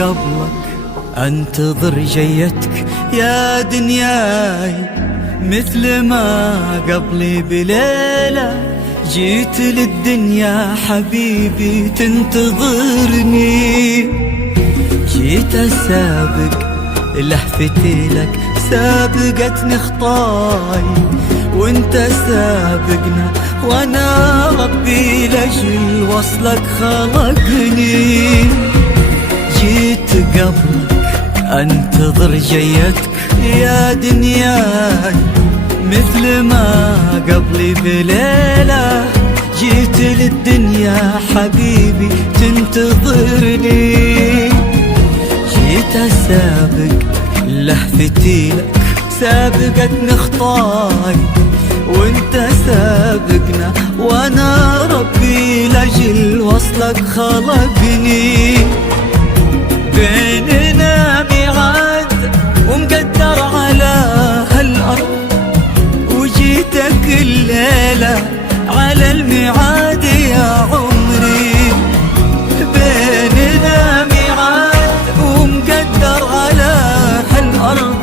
قبلك انتظر جيتك يا دنياي، مثل ما قبلي بليلة جيت للدنيا حبيبي تنتظرني. جيت اسابق لهفتي لك سابقتني خطاي، وانت سابقنا وانا ربي لاجل وصلك خلقني. جيت قبلك انتظر جيتك يا دنياي، مثل ما قبلي بليلة جيت للدنيا حبيبي تنتظرني. جيت اسابق لهفتي لك سابقتني خطاي، وانت سابقنا وانا ربي لاجل وصلك خلقني. بيننا ميعاد ومقدر على هالارض، وجيتك الليلة على الميعاد يا عمري. بيننا ميعاد ومقدر على هالارض،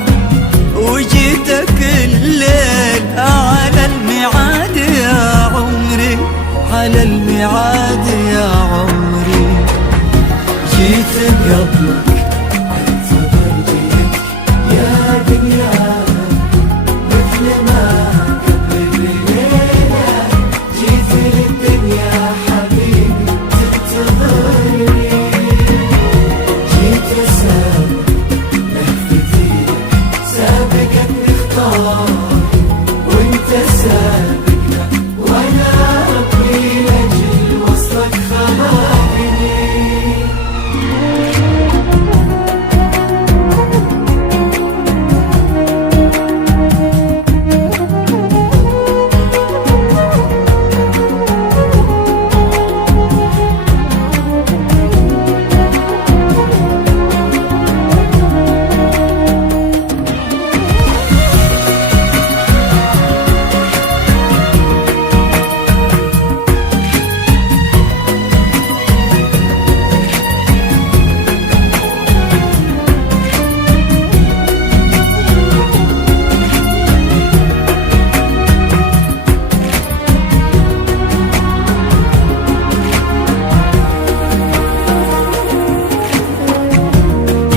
وجيتك الليلة على الميعاد يا عمري، على الميعاد يا عمري. جيت قبلك انتظر جيتك يا دنيا، مثل ما قبل بليلة جيت للدنيا حبيبي تنتظرني. جيت اسابق لهفتي لك سابقتني خطاي، وانت سابقنا وانا ربي لاجل وصلك خلقني.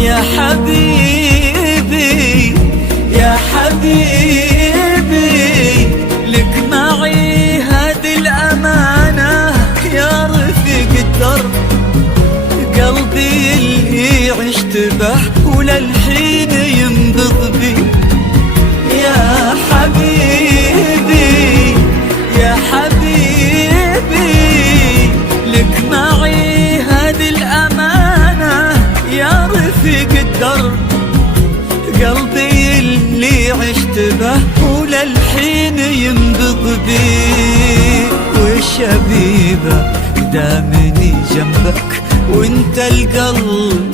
يا حبيبي يا حبيبي، لك معي هذه الأمانة يا رفيق الدرب. قلبي اللي عشت به وللحين ينبض بي. يا حبيبي يا حبيبي، لك معي هذه الأمانة يا رفيق الدرب. قلبي اللي عشت به وللحين ينبض بي. والشبيبة دامني جنبك وانت القلب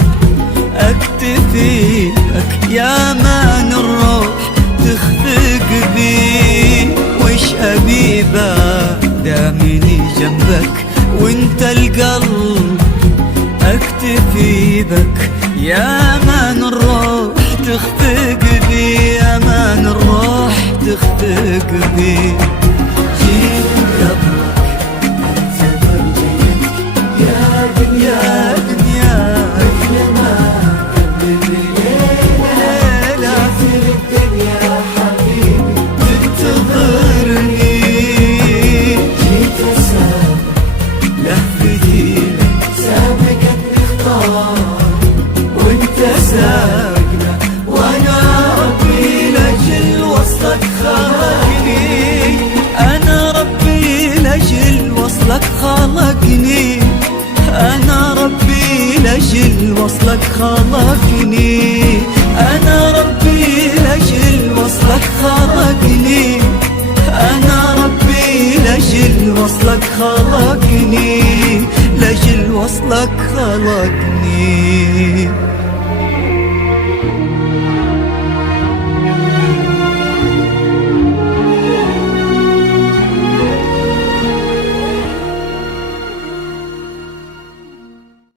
اكتفي بك، يا مان الروح تخفق بي. والشبيبة دامني جنبك وانت القلب اكتفي بك، يا مان الروح تخفق بي، يا مان الروح تخفق بي. جيت قبلك انتظر جيتك يا دنيا، مثل ما قبل الليلة جيت للدنيا حبيبي تنتظرني. جيت اسابق لهفتي لك سابقتني خطاي، وانت سابقنا وانا ربي لاجل وصلك خلقني. انا ربي لاجل وصلك خلقني، انا ربي لاجل وصلك خلقني، انا ربي لاجل وصلك خلقني، انا ربي لاجل وصلك خلقني، لاجل وصلك خلقني.